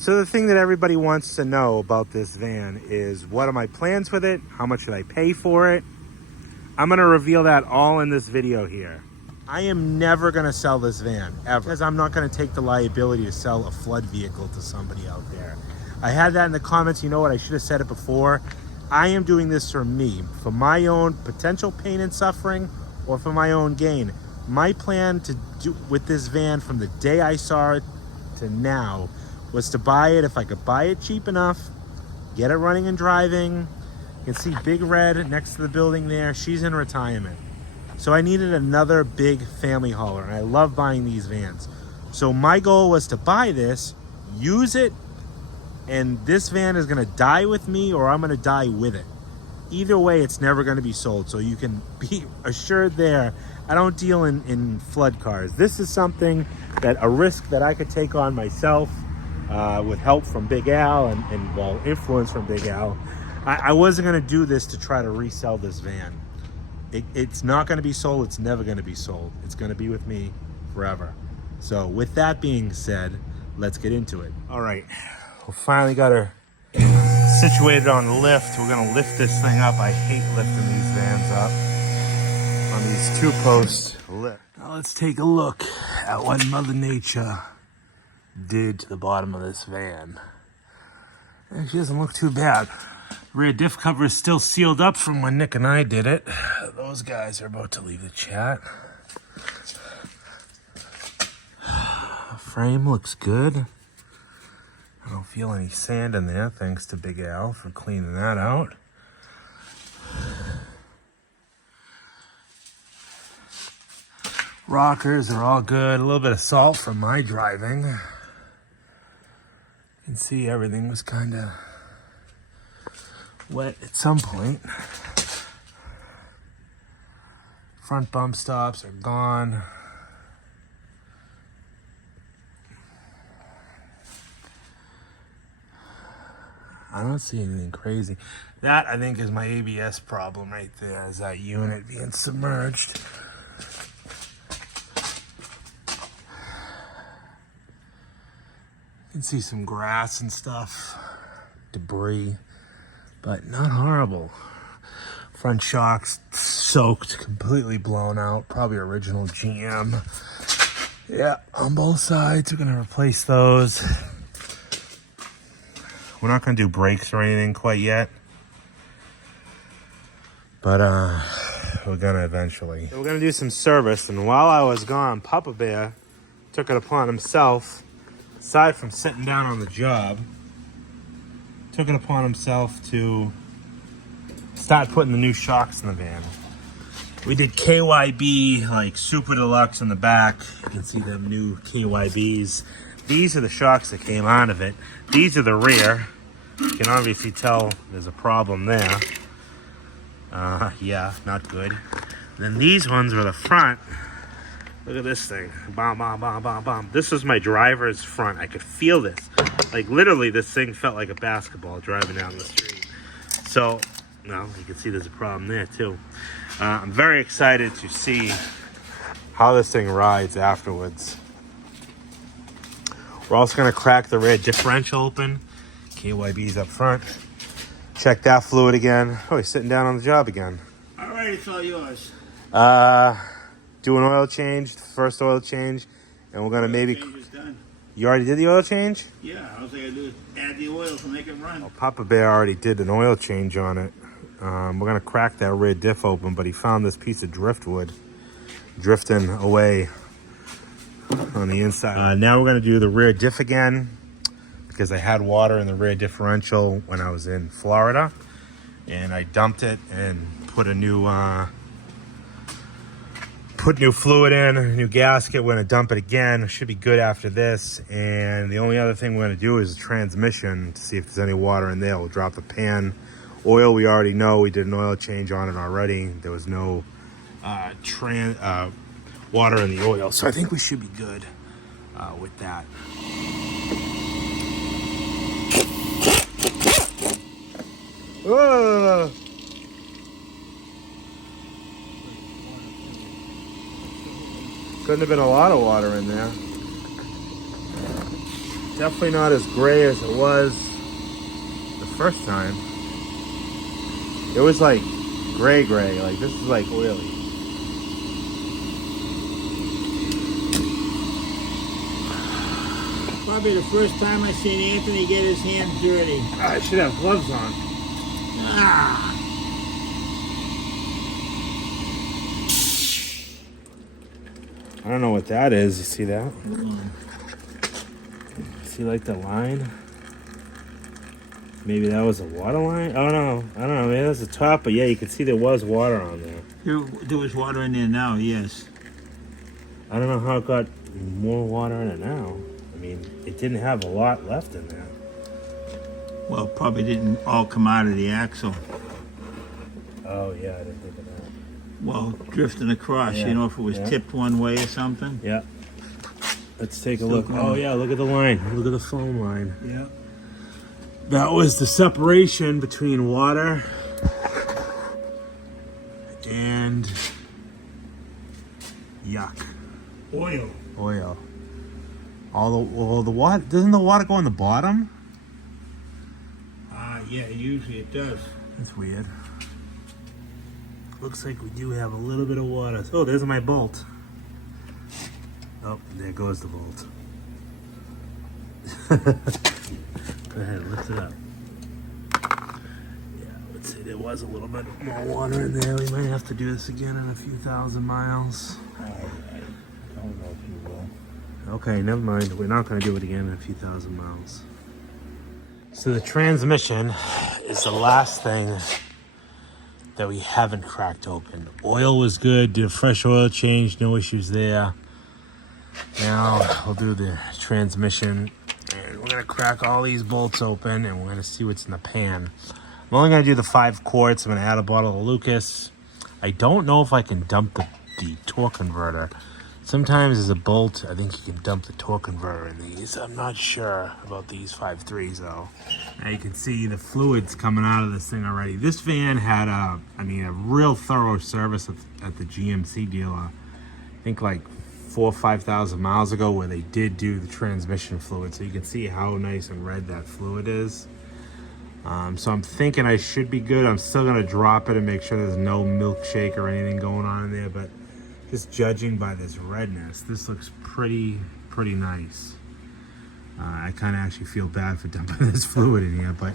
So the thing that everybody wants to know about this van is, what are my plans with it? How much should I pay for it? I'm gonna reveal that all in this video here. I am never gonna sell this van, ever, because I'm not gonna take the liability to sell a flood vehicle to somebody out there. I had that in the comments. You know what, I should have said it before. I am doing this for me, for my own potential pain and suffering, or for my own gain. My plan to do with this van from the day I saw it to now was to buy it if I could buy it cheap enough, get it running and driving. You can see Big Red next to the building there. She's in retirement. So I needed another big family hauler, and I love buying these vans. So my goal was to buy this, use it, and this van is gonna die with me, or I'm gonna die with it. Either way, it's never gonna be sold. So you can be assured there, I don't deal in flood cars. This is something that, a risk that I could take on myself, with help from Big Al and well, influence from Big Al. I wasn't gonna do this to try to resell this van. It's not gonna be sold, it's never gonna be sold. It's gonna be with me forever. So with that being said, let's get into it. All right, we finally got her situated on the lift. We're gonna lift this thing up. I hate lifting these vans up on these 2-post lift. Now let's take a look at what Mother Nature did to the bottom of this van. Actually doesn't look too bad. Rear diff cover is still sealed up from when Nick and I did it. Those guys are about to leave the chat. Frame looks good. I don't feel any sand in there, thanks to Big Al for cleaning that out. Rockers are all good. A little bit of salt from my driving. You can see everything was kind of wet at some point. Front bump stops are gone. I don't see anything crazy. That, I think, is my ABS problem right there, is that unit being submerged. You can see some grass and stuff, debris, but not horrible. Front shocks soaked, completely blown out, probably original GM. Yeah, on both sides, we're gonna replace those. We're not gonna do brakes or anything quite yet, but we're gonna eventually. So we're gonna do some service, and while I was gone, Papa Bear took it upon himself, aside from sitting down on the job, took it upon himself to start putting the new shocks in the van. We did KYB, like Super Deluxe in the back. You can see them new KYBs. These are the shocks that came out of it. These are the rear. You can obviously tell there's a problem there. Yeah, not good. Then these ones were the front. Look at this thing. Bam, bam, bam, bam, bam. This is my driver's front. I could feel this. Like, literally, this thing felt like a basketball driving down the street. So, well, you can see there's a problem there, too. I'm very excited to see how this thing rides afterwards. We're also going to crack the rear differential open. KYB's up front. Check that fluid again. Oh, he's sitting down on the job again. All right, it's all yours. Do an oil change, first oil change, and we're going to maybe... Change is done. You already did the oil change? Yeah, all I gotta do is add the oil to make it run. Well, Papa Bear already did an oil change on it. We're going to crack that rear diff open, but he found this piece of driftwood drifting away on the inside. Now we're going to do the rear diff again, because I had water in the rear differential when I was in Florida, and I dumped it and put a new fluid in, a new gasket. We're going to dump it again. It should be good after this. And the only other thing we're going to do is the transmission to see if there's any water in there. We'll drop the pan. Oil, we already know. We did an oil change on it already. There was no water in the oil. So I think we should be good with that. Whoa! Couldn't have been a lot of water in there. Definitely not as gray as it was the first time. It was like gray, like this is like oily. Probably the first time I seen Anthony get his hands dirty. I should have gloves on. Ah. I don't know what that is. You see that? See like the line? Maybe that was a water line? I don't know. Maybe that's the top, but yeah, you can see there was water on there. There was water in there now, yes. I don't know how it got more water in it now. I mean, it didn't have a lot left in there. Well, probably didn't all come out of the axle. Oh, yeah, I didn't think of that. Well, drifting across, Yeah, you know, if it was yeah. tipped one way or something. Yeah. Let's take a Still look. going. Oh, yeah, look at the line. Look at the foam line. Yeah. That was the separation between water and yuck. Oil. Oil. All the water, doesn't the water go on the bottom? Yeah, usually it does. That's weird. Looks like we do have a little bit of water. Oh, there's my bolt. Oh, there goes the bolt. Go ahead, lift it up. Yeah, I would say there was a little bit more water in there. We might have to do this again in a few thousand miles. I don't know if you will. Okay, never mind. We're not going to do it again in a few thousand miles. So the transmission is the last thing that we haven't cracked open. Oil was good, did a fresh oil change, no issues there. Now we'll do the transmission, and we're gonna crack all these bolts open, and we're gonna see what's in the pan. I'm only gonna do the 5 quarts. I'm gonna add a bottle of Lucas. I don't know if I can dump the torque converter. Sometimes as a bolt, I think you can dump the torque converter in these. I'm not sure about these 5.3s though. Now you can see the fluids coming out of this thing already. This van had a real thorough service at the GMC dealer. I think like 4,000 or 5,000 miles ago, where they did do the transmission fluid. So you can see how nice and red that fluid is. So I'm thinking I should be good. I'm still gonna drop it and make sure there's no milkshake or anything going on in there, but just judging by this redness, this looks pretty nice. I kind of actually feel bad for dumping this fluid in here, but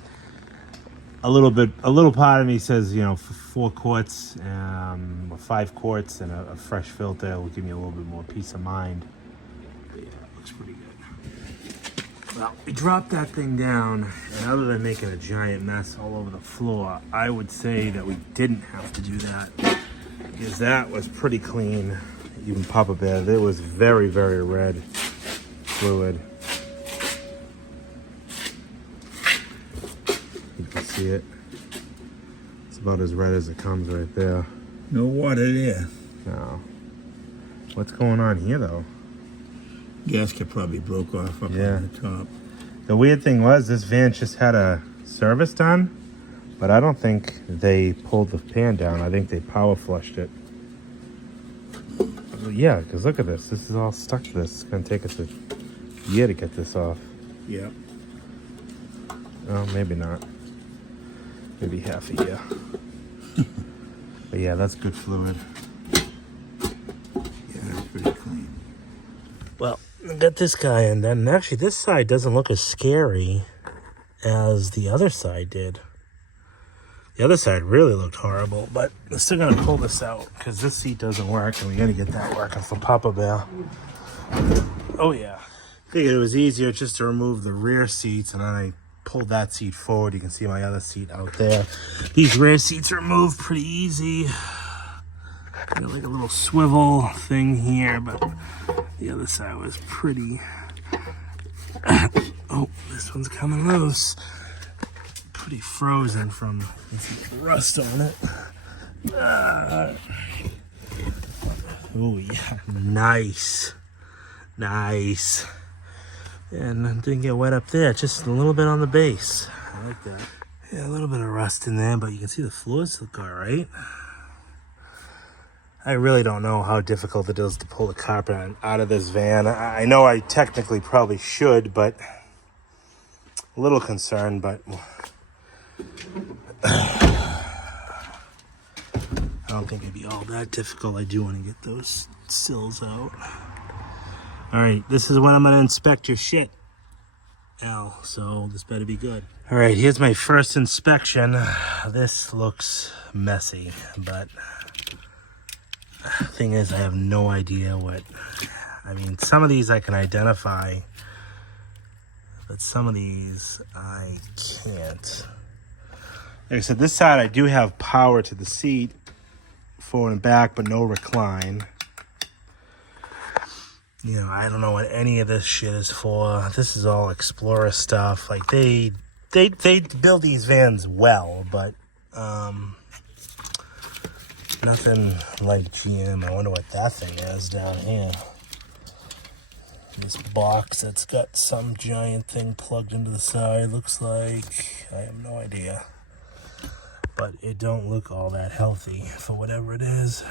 a little part of me says, you know, for 4 quarts, or 5 quarts and a fresh filter will give me a little bit more peace of mind. But yeah, it looks pretty good. Well, we dropped that thing down, and other than making a giant mess all over the floor, I would say that we didn't have to do that, because that was pretty clean. Even Papa Bear, there was very, very red fluid. You can see it. It's about as red as it comes right there. No water there. No. What's going on here though? Gasket probably broke off up Yeah. on the top. The weird thing was, this van just had a service done, but I don't think they pulled the pan down. I think they power flushed it. Yeah, because look at this. This is all stuck to this. It's going to take us a year to get this off. Yep. Oh, maybe not. Maybe half a year. But yeah, that's good fluid. Yeah, that's pretty clean. Well, I got this guy in then. And actually, this side doesn't look as scary as the other side did. The other side really looked horrible, but I'm still going to pull this out because this seat doesn't work, and we got to get that working for Papa Bear. Oh, yeah. Figured it was easier just to remove the rear seats, and then I pulled that seat forward. You can see my other seat out there. These rear seats are moved pretty easy. Got like a little swivel thing here, but the other side was pretty... Oh, this one's coming loose. Pretty frozen from the rust on it. Oh yeah, nice. And it didn't get wet up there, just a little bit on the base. I like that. Yeah, a little bit of rust in there, but you can see the fluids look all right. I really don't know how difficult it is to pull the carpet out of this van. I know I technically probably should, but A little concerned, but I don't think it'd be all that difficult. I do want to get those sills out. All right, this is when I'm gonna inspect your shit, Al, so this better be good. All right, here's my first inspection. This looks messy, but thing is, I have no idea what, I mean, some of these I can identify, but some of these I can't. Like I said, this side I do have power to the seat, forward and back, but no recline. You know, I don't know what any of this shit is for. This is all Explorer stuff. Like, they build these vans well, but nothing like GM. I wonder what that thing is down here. This box that's got some giant thing plugged into the side. Looks like, I have no idea. But it don't look all that healthy for whatever it is.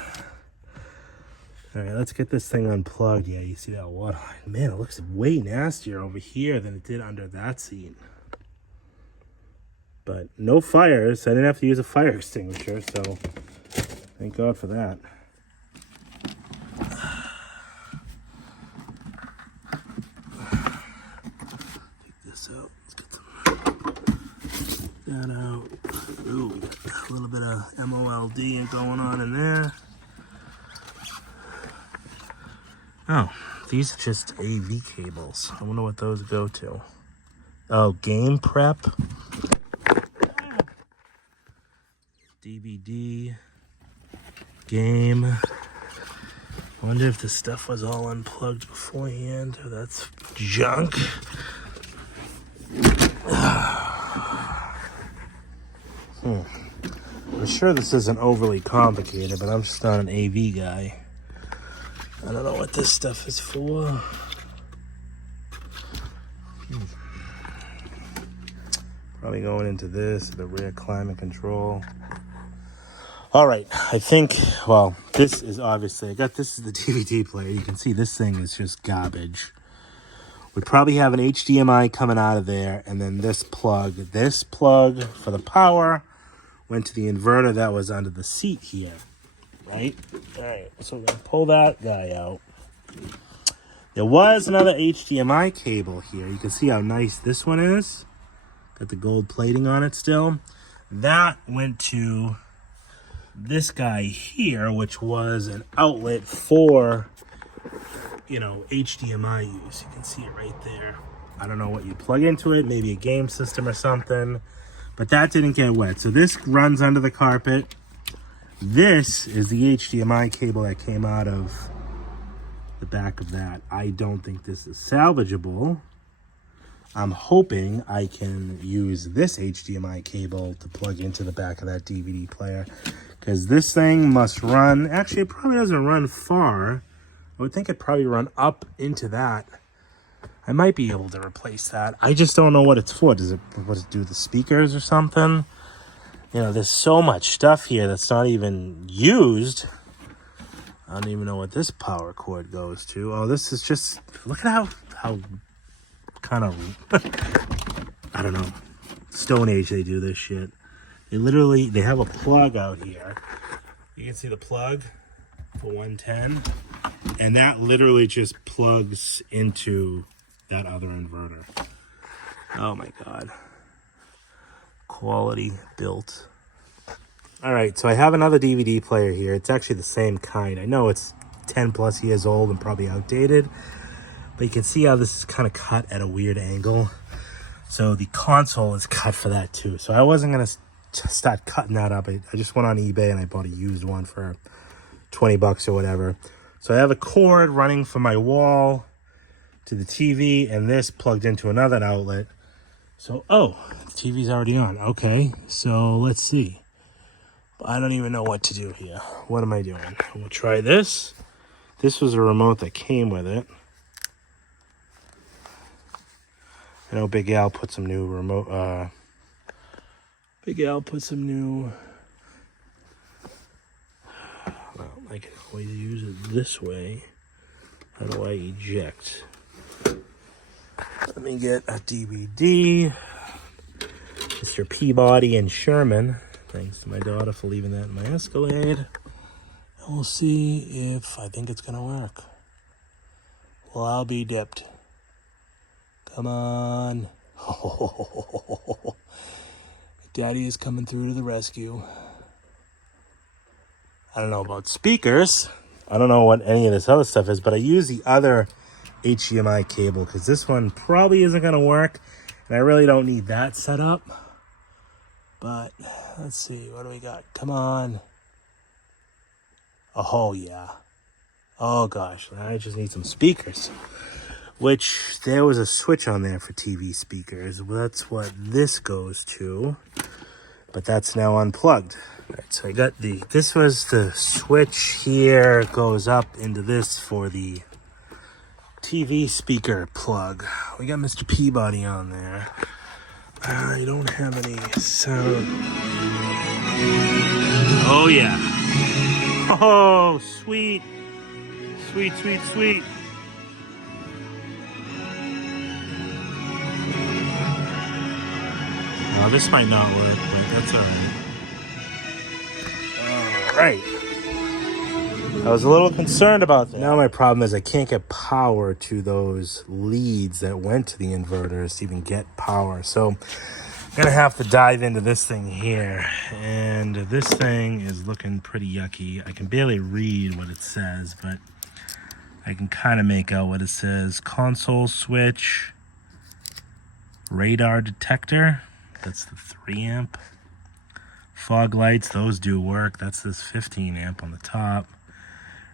All right, let's get this thing unplugged. Yeah, you see that water line? Man, it looks way nastier over here than it did under that seat. But no fires. I didn't have to use a fire extinguisher, so thank God for that. Take this out. Let's get that out. Ooh, we got a little bit of MOLD going on in there. Oh, these are just AV cables. I wonder what those go to. Oh, game prep. DVD. Game. I wonder if the stuff was all unplugged beforehand. That's junk. I'm sure this isn't overly complicated, but I'm just not an AV guy. I don't know what this stuff is for. Probably going into this, the rear climate control. All right, I think, well, this is obviously, this is the DVD player. You can see this thing is just garbage. We probably have an HDMI coming out of there, and then this plug for the power went to the inverter that was under the seat here. Right? All right, so we're going to pull that guy out. There was another HDMI cable here. You can see how nice this one is. Got the gold plating on it still. That went to this guy here, which was an outlet for, you know, HDMI use. You can see it right there. I don't know what you plug into it, maybe a game system or something, but that didn't get wet. So this runs under the carpet. This is the HDMI cable that came out of the back of that. I don't think this is salvageable. I'm hoping I can use this HDMI cable to plug into the back of that DVD player, because this thing must run, actually it probably doesn't run far. I would think it'd probably run up into that. I might be able to replace that. I just don't know what it's for. Does it do the speakers or something? You know, there's so much stuff here that's not even used. I don't even know what this power cord goes to. Oh, this is just, look at how kind of, I don't know, Stone Age they do this shit. They have a plug out here. You can see the plug for 110. And that literally just plugs into that other inverter. Oh my God. Quality built. All right, so I have another DVD player here. It's actually the same kind. I know it's 10 plus years old and probably outdated, but you can see how this is kind of cut at a weird angle. So the console is cut for that too. So I wasn't gonna start cutting that up. I just went on eBay and I bought a used one for 20 bucks or whatever. So I have a cord running from my wall to the TV, and this plugged into another outlet. So, oh, the TV's already on. Okay, so let's see. I don't even know what to do here. What am I doing? We'll try this. This was a remote that came with it. I know Big Al put some new remote, Big Al put some new, well, I can always use it this way. How do I eject? Let me get a DVD. Mr. Peabody in Sherman. Thanks to my daughter for leaving that in my Escalade. And we'll see if I think it's gonna work. Well, I'll be dipped. Come on. Daddy is coming through to the rescue. I don't know about speakers. I don't know what any of this other stuff is, but I use the other HDMI cable because this one probably isn't going to work. And I really don't need that set up. But let's see. What do we got? Come on. Oh, yeah. Oh, gosh. I just need some speakers. Which, there was a switch on there for TV speakers. Well, that's what this goes to. But that's now unplugged. All right, so I got this was the switch here, goes up into this for the TV speaker plug. We got Mr. Peabody on there. I don't have any sound. Oh, yeah. Oh, sweet. Sweet, sweet, sweet. Now, this might not work, but that's all right. Right. I was a little concerned about that. Now my problem is I can't get power to those leads that went to the inverters to even get power. So I'm going to have to dive into this thing here. And this thing is looking pretty yucky. I can barely read what it says, but I can kind of make out what it says. Console switch, radar detector. That's the 3 amp. Fog lights, those do work. That's this 15 amp on the top.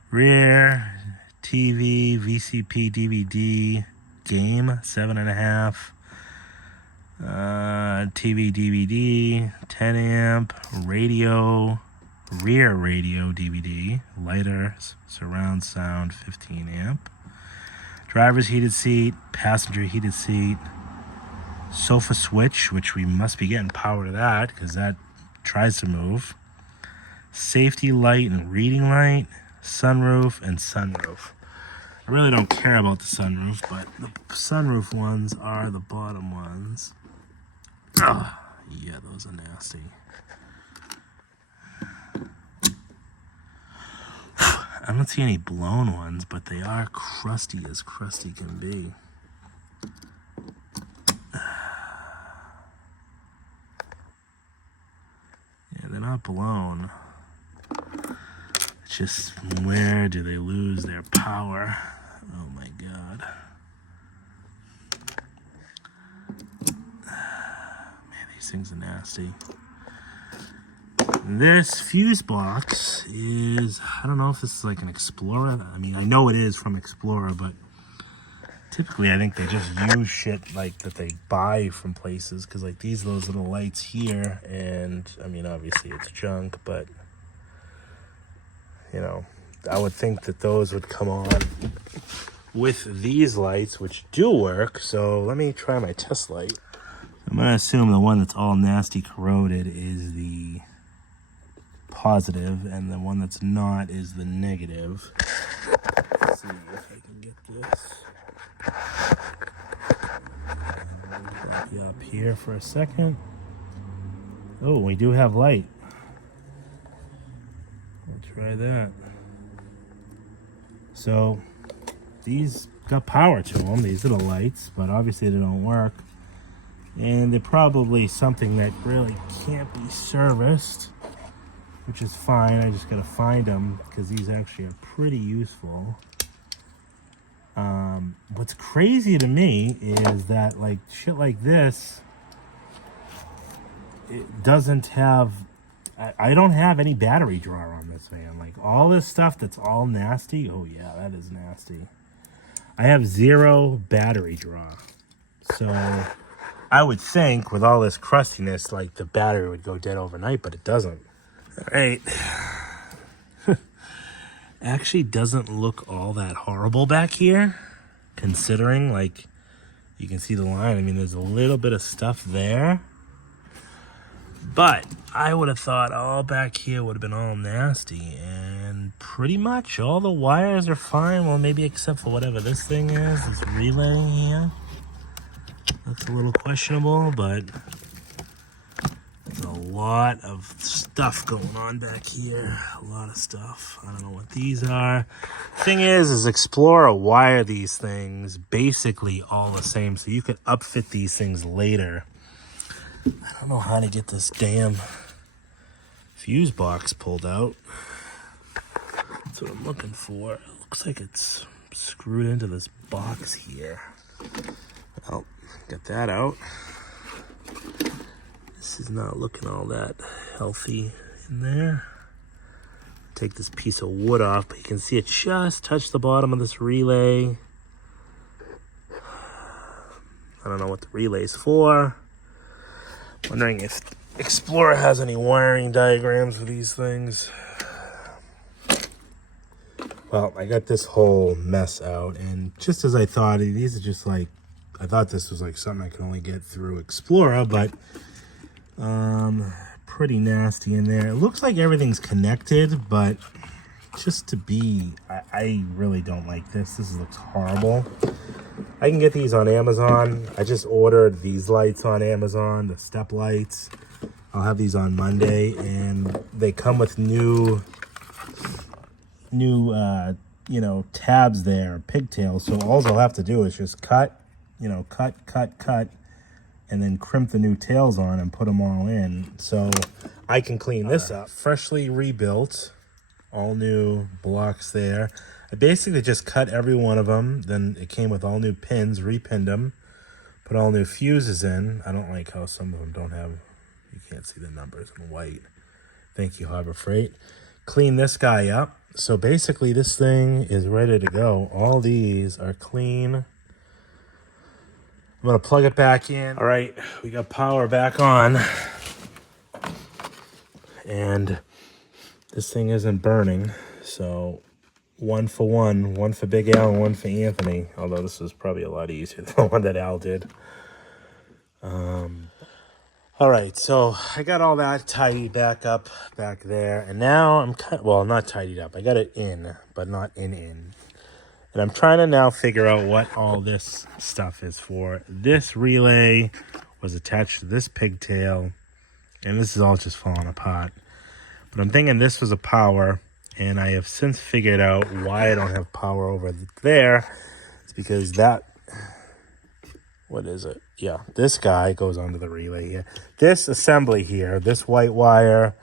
Rear, TV, VCP, DVD, game, 7.5. TV, DVD, 10 amp. Radio, rear radio, DVD. Lighter, surround sound, 15 amp. Driver's heated seat, passenger heated seat. Sofa switch, which we must be getting power to that because that tries to move. Safety light and reading light. Sunroof and sunroof. I really don't care about the sunroof, but the sunroof ones are the bottom ones. Ugh, yeah, those are nasty. I don't see any blown ones, but they are crusty as crusty can be. They're not blown. It's just where do they lose their power? Oh my god. Man, these things are nasty. This fuse box is, I don't know if this is like an Explorer. I mean, I know it is from Explorer, but typically I think they just use shit like that they buy from places, because like these those little lights here, and I mean obviously it's junk, but you know, I would think that those would come on with these lights, which do work. So let me try my test light. I'm gonna assume the one that's all nasty corroded is the positive, and the one that's not is the negative. Let's see if I can get this. Drop you up here for a second. Oh, we do have light. We'll try that. So these got power to them. These are the lights, but obviously they don't work. And they're probably something that really can't be serviced, which is fine. I just gotta find them because these actually are pretty useful. What's crazy to me is that like shit like this, it doesn't have, I don't have any battery draw on this van. Like all this stuff that's all nasty. Oh yeah, that is nasty. I have 0 battery draw. So I would think with all this crustiness, like the battery would go dead overnight, but it doesn't. All right. Actually doesn't look all that horrible back here, considering like you can see the line. I mean, there's a little bit of stuff there, but I would have thought all back here would have been all nasty, and pretty much all the wires are fine. Well, maybe except for whatever this thing is, this relay here. That's a little questionable, but lot of stuff going on back here. A lot of stuff. I don't know what these are. Thing is Explorer wire these things basically all the same, so you could upfit these things later. I don't know how to get this damn fuse box pulled out. That's what I'm looking for. It looks like it's screwed into this box here. Well, get that out. This is not looking all that healthy in there. Take this piece of wood off, but you can see it just touched the bottom of this relay. I don't know what the relay's for. Wondering if Explorer has any wiring diagrams for these things. Well, I got this whole mess out, and just as I thought, these are just like, I thought this was like something I could only get through Explorer, but pretty nasty in there. It looks like everything's connected, but just to be, I really don't like this. This looks horrible. I can get these on Amazon. I just ordered these lights on Amazon, the step lights. I'll have these on Monday, and they come with new you know, tabs there, pigtails. So all I'll have to do is just cut, you know, cut, and then crimp the new tails on and put them all in. So I can clean this up. Freshly rebuilt, all new blocks there. I basically just cut every one of them. Then it came with all new pins, repinned them, put all new fuses in. I don't like how some of them don't have, you can't see the numbers in white. Thank you, Harbor Freight. Clean this guy up. So basically this thing is ready to go. All these are clean. I'm gonna plug it back in. All right, we got power back on. And this thing isn't burning. So one for Big Al and one for Anthony. Although this is probably a lot easier than the one that Al did. All right, so I got all that tidied back up back there, and now I'm well, not tidied up. I got it in, but not in. And I'm trying to now figure out what all this stuff is for. This relay was attached to this pigtail, and this is all just falling apart. But I'm thinking this was a power, and I have since figured out why I don't have power over there. It's because that, what is it? Yeah, this guy goes onto the relay here. This assembly here, this white wire,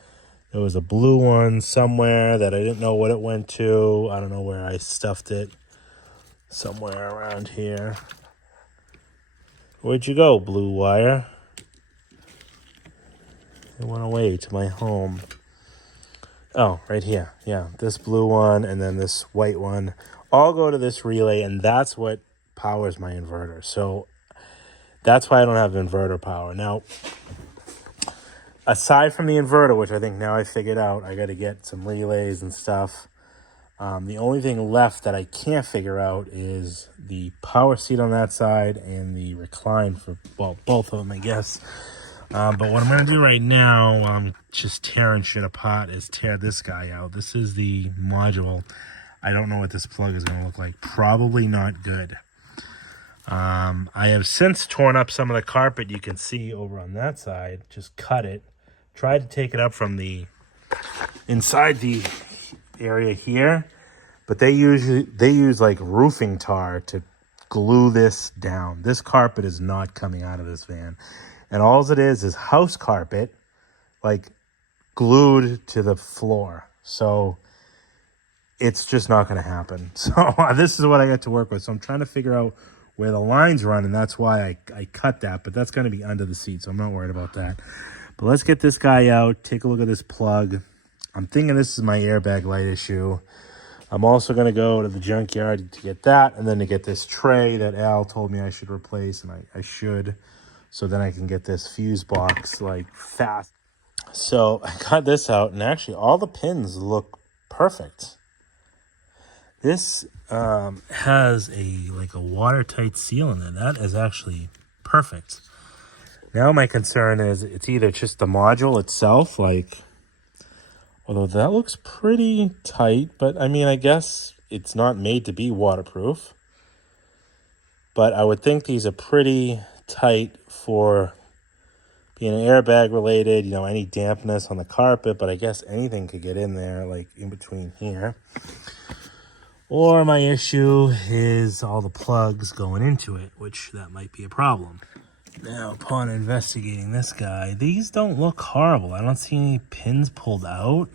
there was a blue one somewhere that I didn't know what it went to. I don't know where I stuffed it. Somewhere around here. Where'd you go, blue wire? It went away to my home. Oh, right here. Yeah, this blue one and then this white one all go to this relay, and that's what powers my inverter. So that's why I don't have inverter power. Now, aside from the inverter, which I think now I figured out, I got to get some relays and stuff. The only thing left that I can't figure out is the power seat on that side and the recline for, well, both of them, I guess. But what I'm going to do right now, while I'm just tearing shit apart, is tear this guy out. This is the module. I don't know what this plug is going to look like. Probably not good. I have since torn up some of the carpet you can see over on that side. Just cut it. Tried to take it up from the inside the area here, but they use like roofing tar to glue this down. This carpet is not coming out of this van, and all it is house carpet, like glued to the floor. So it's just not going to happen. So this is what I got to work with. So I'm trying to figure out where the lines run, and that's why I cut that, but that's going to be under the seat, so I'm not worried about that. But let's get this guy out, take a look at this plug. I'm thinking this is my airbag light issue. I'm also going to go to the junkyard to get that, and then to get this tray that Al told me I should replace, and I should, so then I can get this fuse box like fast. So I got this out, and actually all the pins look perfect. This has a watertight seal in it. That is actually perfect. Now my concern is it's either just the module itself, although that looks pretty tight, but I mean, I guess it's not made to be waterproof. But I would think these are pretty tight for being airbag related, you know, any dampness on the carpet, but I guess anything could get in there, like in between here. Or my issue is all the plugs going into it, which that might be a problem. Now, upon investigating this guy, these don't look horrible. I don't see any pins pulled out,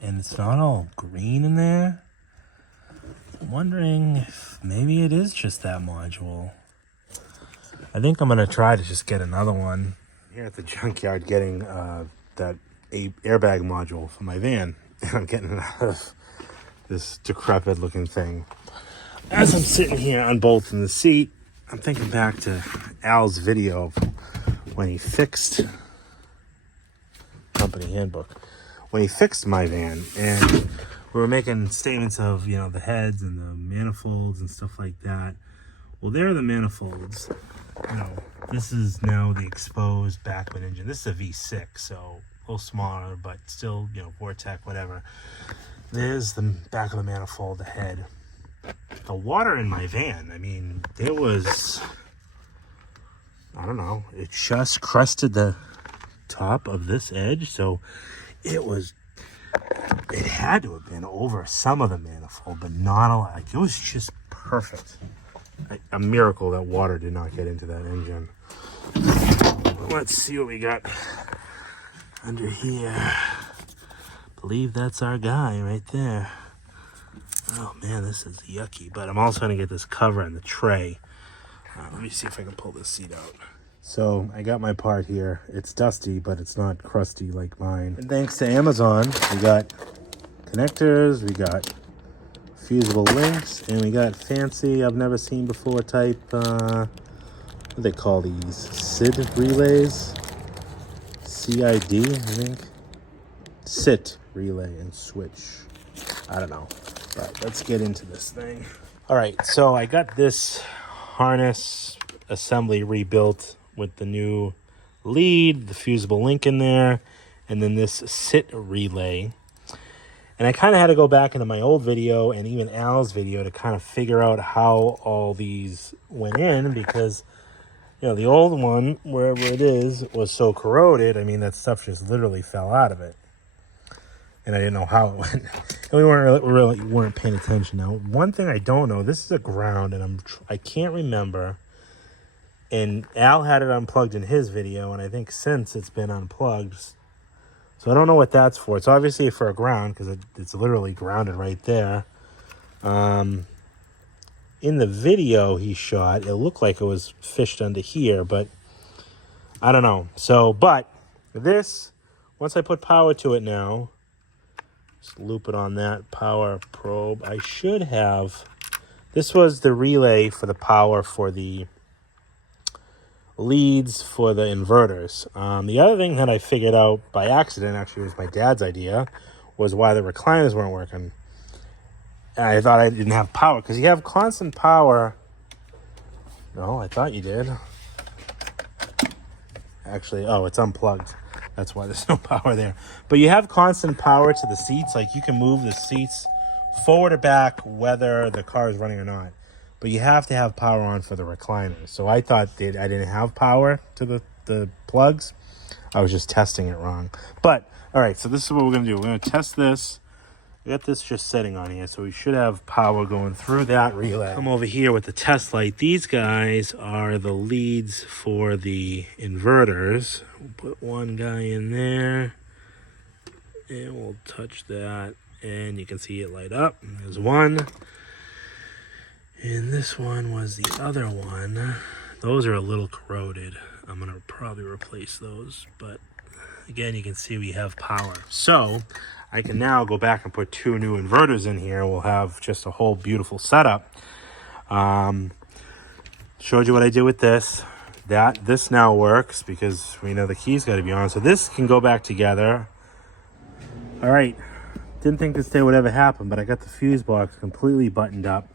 and it's not all green in there. I'm wondering if maybe it is just that module. I think I'm gonna try to just get another one. Here at the junkyard getting that airbag module for my van, and I'm getting it out of this decrepit looking thing. As I'm sitting here unbolting the seat, I'm thinking back to Al's video when he fixed company handbook, when he fixed my van, and we were making statements of, you know, the heads and the manifolds and stuff like that. Well, there are the manifolds. You know, this is now the exposed Backman engine. This is a V6, so a little smaller, but still, you know, Vortec, whatever. There's the back of the manifold, the head. The water in my van, I mean, there was, I don't know, it just crusted the top of this edge, so it had to have been over some of the manifold, but not a lot. Like, it was just perfect. A miracle that water did not get into that engine. Let's see what we got under here. I believe that's our guy right there. Oh man, this is yucky, but I'm also gonna get this cover on the tray. Let me see if I can pull this seat out. So I got my part here. It's dusty, but it's not crusty like mine. And thanks to Amazon, we got connectors, we got fusible links, and we got fancy, I've never seen before type, what do they call these? SID relays? CID, I think. SIT relay and switch. I don't know, but let's get into this thing. All right, so I got this harness assembly rebuilt with the new lead, the fusible link in there, and then this SIT relay. And I kind of had to go back into my old video and even Al's video to kind of figure out how all these went in, because, you know, the old one, wherever it is, was so corroded. I mean, that stuff just literally fell out of it. And I didn't know how it went. And we weren't paying attention. Now, one thing I don't know, this is a ground, and I can't remember. And Al had it unplugged in his video, and I think since it's been unplugged. So I don't know what that's for. It's obviously for a ground, because it's literally grounded right there. In the video he shot, it looked like it was fished under here, but I don't know. So, but this, once I put power to it now, just loop it on that power probe. I should have, this was the relay for the power for the leads for the inverters. The other thing that I figured out by accident, actually it was my dad's idea, was why the recliners weren't working. And I thought I didn't have power, because you have constant power. No, I thought you did. Actually, oh, it's unplugged. That's why there's no power there. But you have constant power to the seats. Like, you can move the seats forward or back whether the car is running or not. But you have to have power on for the recliners. So I thought that I didn't have power to the plugs. I was just testing it wrong. But, all right, so this is what we're going to do. We're going to test this. We got this just sitting on here, so we should have power going through that relay. Come over here with the test light. These guys are the leads for the inverters. We'll put one guy in there, and we'll touch that, and you can see it light up. There's one. And this one was the other one. Those are a little corroded. I'm going to probably replace those, but again, you can see we have power. So I can now go back and put two new inverters in here. We'll have just a whole beautiful setup. Showed you what I did with this. This now works because we know the key's got to be on. So this can go back together. All right. Didn't think this day would ever happen, but I got the fuse box completely buttoned up.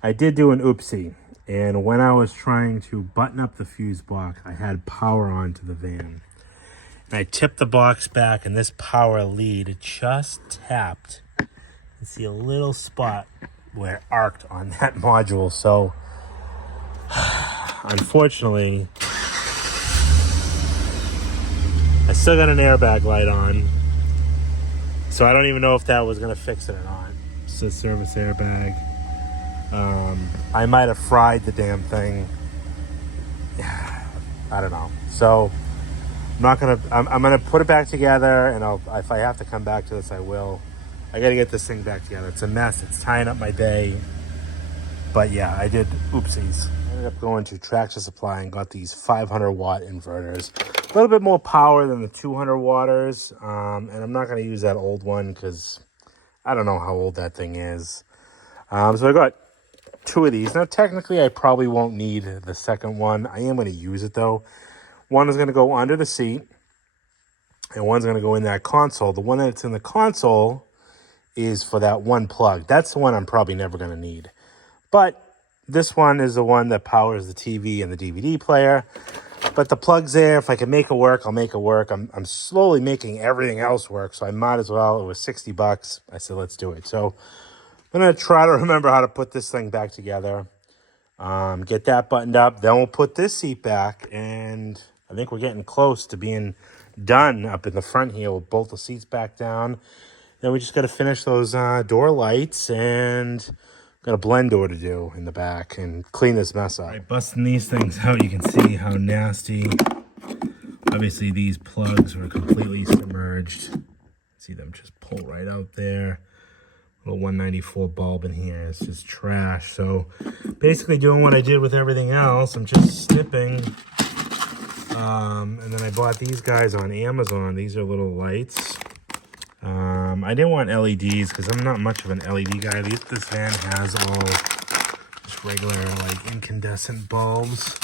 I did do an oopsie. And when I was trying to button up the fuse box, I had power on to the van. And I tipped the box back, and this power lead just tapped. You can see a little spot where it arced on that module. So, I still got an airbag light on. So I don't even know if that was going to fix it or not. It's a service airbag. I might have fried the damn thing. I don't know. So I'm not gonna. I'm gonna put it back together, and if I have to come back to this, I will. I got to get this thing back together. It's a mess. It's tying up my day. But yeah, I did. Oopsies. I ended up going to Tractor Supply and got these 500 watt inverters. A little bit more power than the 200 watters. And I'm not going to use that old one because I don't know how old that thing is. So I got 2 of these. Now, technically, I probably won't need the second one. I am going to use it, though. One is going to go under the seat, and one's going to go in that console. The one that's in the console is for that one plug. That's the one I'm probably never going to need. But this one is the one that powers the TV and the DVD player. But the plug's there. If I can make it work, I'll make it work. I'm slowly making everything else work, so I might as well. It was $60. I said, let's do it. So I'm going to try to remember how to put this thing back together. Get that buttoned up. Then we'll put this seat back. And I think we're getting close to being done up in the front here. We'll bolt the seats back down. Then we just got to finish those door lights, and got a blend door to do in the back and clean this mess up. All right, busting these things out, you can see how nasty. Obviously, these plugs were completely submerged. See them just pull right out there. Little 194 bulb in here. It's just trash. So basically doing what I did with everything else. I'm just snipping. And then I bought these guys on Amazon. These are little lights. I didn't want LEDs because I'm not much of an LED guy. This van has all just regular like incandescent bulbs.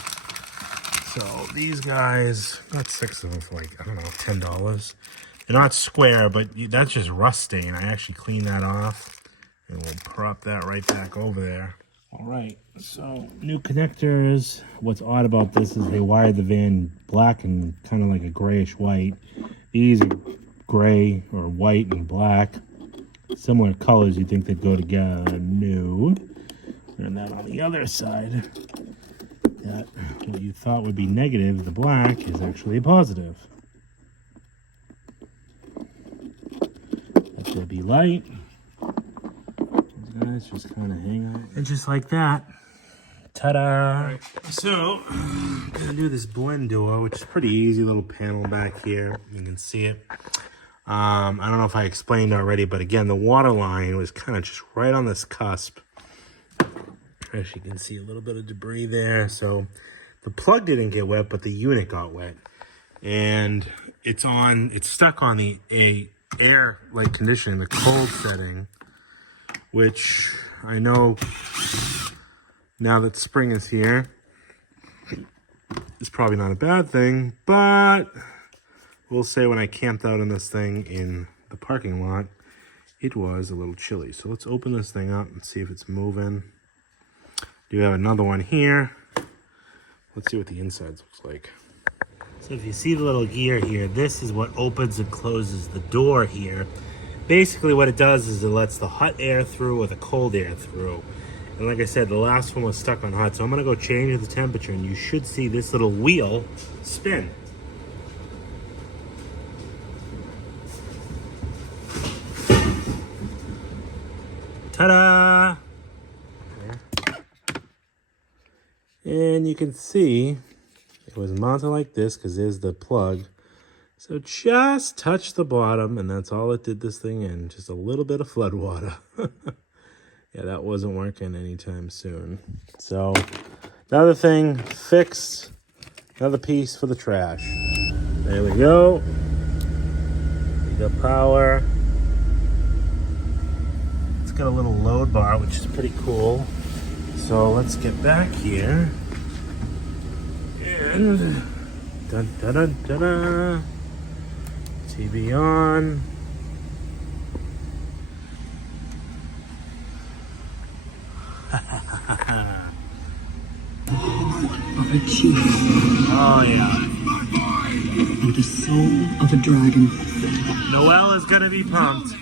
So these guys, got 6 of them for like, I don't know, $10. They're not square, but that's just rust stain. I actually cleaned that off, and we'll prop that right back over there. All right, so new connectors. What's odd about this is they wired the van black and kind of like a grayish white. These are gray or white and black. Similar colors, you'd think they'd go together. No. And then on the other side, that what you thought would be negative, the black, is actually a positive. That's gonna be light. These guys just kind of hang out. And just like that. Ta-da! Right, so, I'm gonna do this blend door, which is pretty easy. Little panel back here. You can see it. I don't know if I explained already, but again, the water line was kind of just right on this cusp. As you can see, a little bit of debris there. So the plug didn't get wet, but the unit got wet. And it's stuck on the air like conditioning, the cold setting, which I know now that spring is here, it's probably not a bad thing, but we'll say when I camped out in this thing in the parking lot, it was a little chilly. So let's open this thing up and see if it's moving. Do have another one here. Let's see what the inside looks like. So if you see the little gear here, this is what opens and closes the door here. Basically what it does is it lets the hot air through or the cold air through. And like I said, the last one was stuck on hot. So I'm gonna go change the temperature, and you should see this little wheel spin. Ta-da! And you can see it was mounted like this because there's the plug. So just touch the bottom, and that's all it did this thing in. Just a little bit of flood water. Yeah, that wasn't working anytime soon. So another thing fixed. Another piece for the trash. There we go. We got power. Got a little load bar, which is pretty cool. So let's get back here and dun, dun, dun, dun, dun. TV on. Of a chief. Oh yeah. And the soul of a dragon. Noelle is gonna be pumped.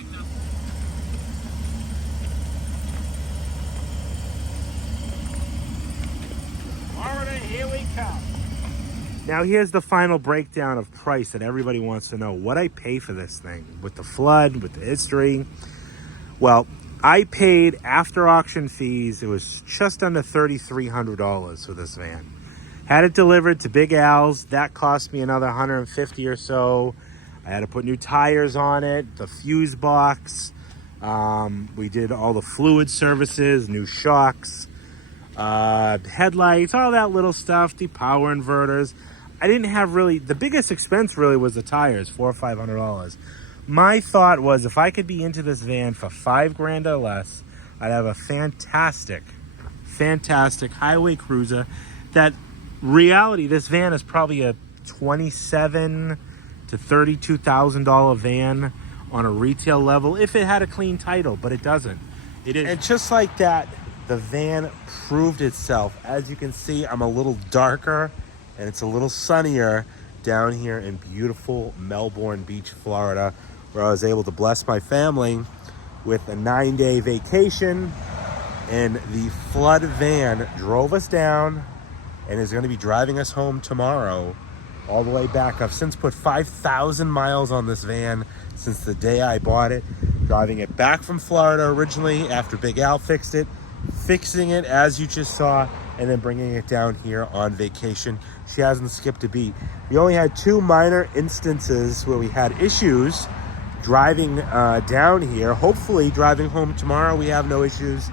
Here we come. Now here's the final breakdown of price that everybody wants to know. What I pay for this thing with the flood, with the history. Well, I paid after auction fees, it was just under $3,300 for this van. Had it delivered to Big Al's, that cost me another $150 or so. I had to put new tires on it, the fuse box. We did all the fluid services, new shocks, headlights, all that little stuff, the power inverters. I didn't have really, the biggest expense really was the tires, $400 or $500. My thought was if I could be into this van for $5,000 or less, I'd have a fantastic highway cruiser. That reality, this van is probably a $27,000 to $32,000 van on a retail level if it had a clean title, but it doesn't. It is. And just like that, the van proved itself. As you can see, I'm a little darker and it's a little sunnier down here in beautiful Melbourne Beach, Florida, where I was able to bless my family with a 9-day vacation. And the flood van drove us down and is going to be driving us home tomorrow all the way back. I've since put 5,000 miles on this van since the day I bought it, driving it back from Florida originally after Big Al fixed it, fixing it as you just saw, and then bringing it down here on vacation. She hasn't skipped a beat. We only had 2 minor instances where we had issues driving down here. Hopefully driving home tomorrow we have no issues.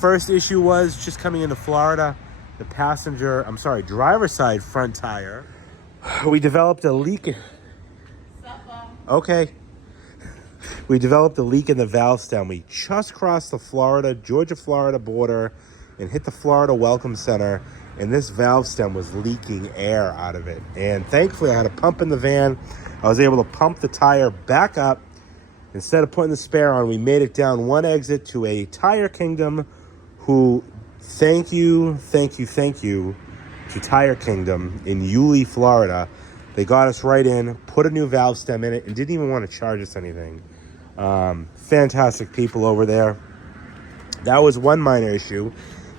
First issue was just coming into Florida, the driver's side front tire. We developed a leak. Okay. We developed a leak in the valve stem. We just crossed the Georgia-Florida border and hit the Florida Welcome Center, and this valve stem was leaking air out of it. And thankfully, I had a pump in the van. I was able to pump the tire back up. Instead of putting the spare on, we made it down one exit to a Tire Kingdom, who, thank you to Tire Kingdom in Yulee, Florida. They got us right in, put a new valve stem in it, and didn't even want to charge us anything. Fantastic people over there. That was one minor issue.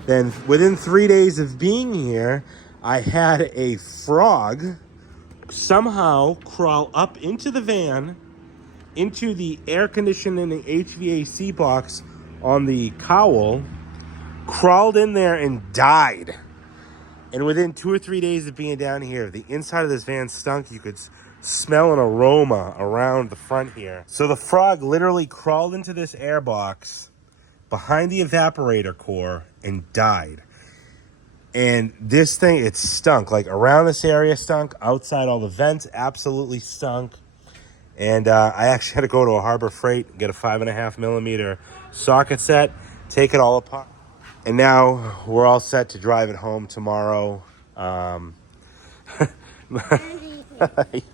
Then within 3 days of being here, I had a frog somehow crawl up into the van, into the air conditioning and the HVAC box on the cowl, crawled in there and died. And within 2 or 3 days of being down here, the inside of this van stunk. You could smell an aroma around the front here. So the frog literally crawled into this air box behind the evaporator core and died. And this thing, it stunk. Like around this area stunk. Outside all the vents absolutely stunk. And I actually had to go to a Harbor Freight, get a 5.5 millimeter socket set, take it all apart. And now we're all set to drive it home tomorrow.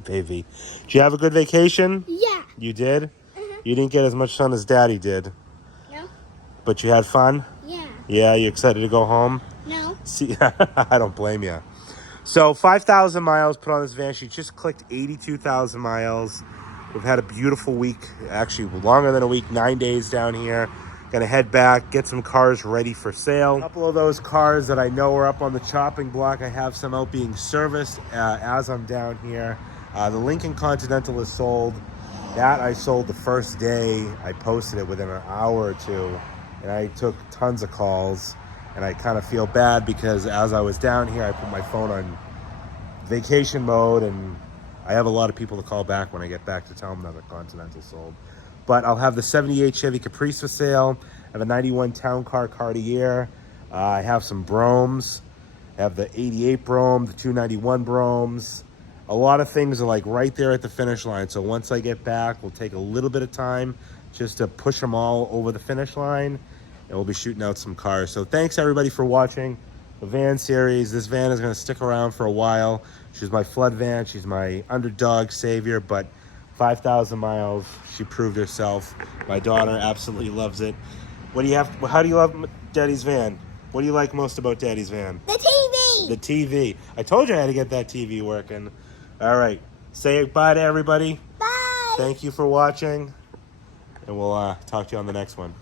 Baby. Did you have a good vacation? Yeah. You did? You didn't get as much sun as Daddy did. No. But you had fun? Yeah. Yeah, you excited to go home? No. See, I don't blame you. So 5,000 miles put on this van. She just clicked 82,000 miles. We've had a beautiful week, actually longer than a week, 9 days down here. Gonna head back, get some cars ready for sale. A couple of those cars that I know are up on the chopping block. I have some out being serviced as I'm down here. The Lincoln Continental is sold. That I sold the first day. I posted it within an hour or two, and I took tons of calls. And I kind of feel bad because as I was down here, I put my phone on vacation mode, and I have a lot of people to call back when I get back to tell them that the Continental sold. But I'll have the 78 Chevy Caprice for sale. I have a 91 Town Car Cartier. I have some Bromes. I have the 88 Brome, the 291 Bromes. A lot of things are like right there at the finish line. So once I get back, we'll take a little bit of time just to push them all over the finish line. And we'll be shooting out some cars. So thanks everybody for watching the van series. This van is going to stick around for a while. She's my flood van. She's my underdog savior, but 5,000 miles. She proved herself. My daughter absolutely loves it. What do you have? How do you love Daddy's van? What do you like most about Daddy's van? The TV. The TV. I told you I had to get that TV working. All right. Say bye to everybody. Bye. Thank you for watching. And we'll talk to you on the next one.